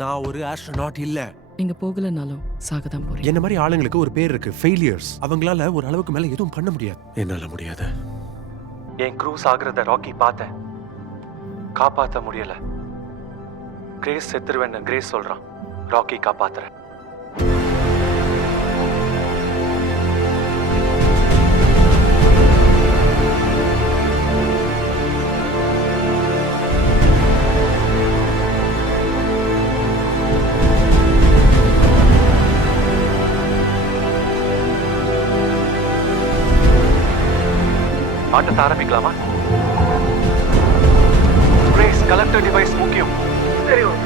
நான் ஒரு ஆஸ்ட்ரோநாட் இல்ல. நீங்க போகலனாலும் சாகதான் போறீங்க. என்ன மாதிரி ஆளுங்களுக்கு ஒரு பேர் இருக்கு, ஃபெயிலியர்ஸ். அவங்களால ஒரு அளவுக்கு மேல எதுவும் பண்ண முடியாது. என்னால முடியாது. என் க்ரூஸ் ஆகுறத ராக்கி பார்த்தேன். காப்பாத்த முடியல. கிரேஸ் செத்துருவேன்னு கிரேஸ் சொல்றான். ராக்கி காப்பாத்துறேன். ஆட்டத்தை ஆரம்பிக்கலாமா? கிரேஸ், கலெக்டர் டிவைஸ் முக்கியம். தெரியும்.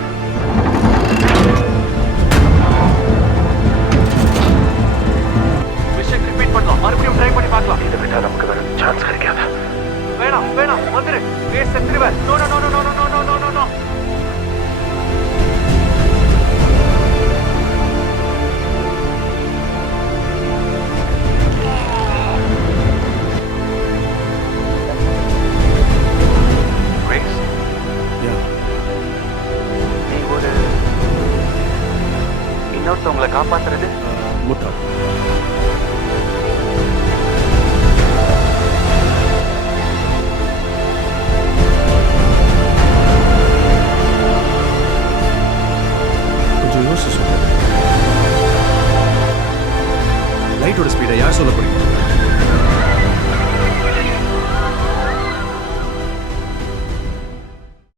மிஷன் ரிப்பீட் பண்ணலாம். மறுபடியும் ட்ரை பண்ணி பார்க்கலாம். இதை விட்டா நமக்கு வேற சான்ஸ் கிடைக்காது. வேணாம் வேணாம், வந்துரு. கிரேஸ் செத்துருவேன். No no no no no no no no no. இன்னொருத்தவங்களை காப்பாத்துறது முட்டாள். கொஞ்சம் யோசிச்சு சொல்லுங்க. லைட்டோட ஸ்பீடை யார் சொல்ல போறீங்க?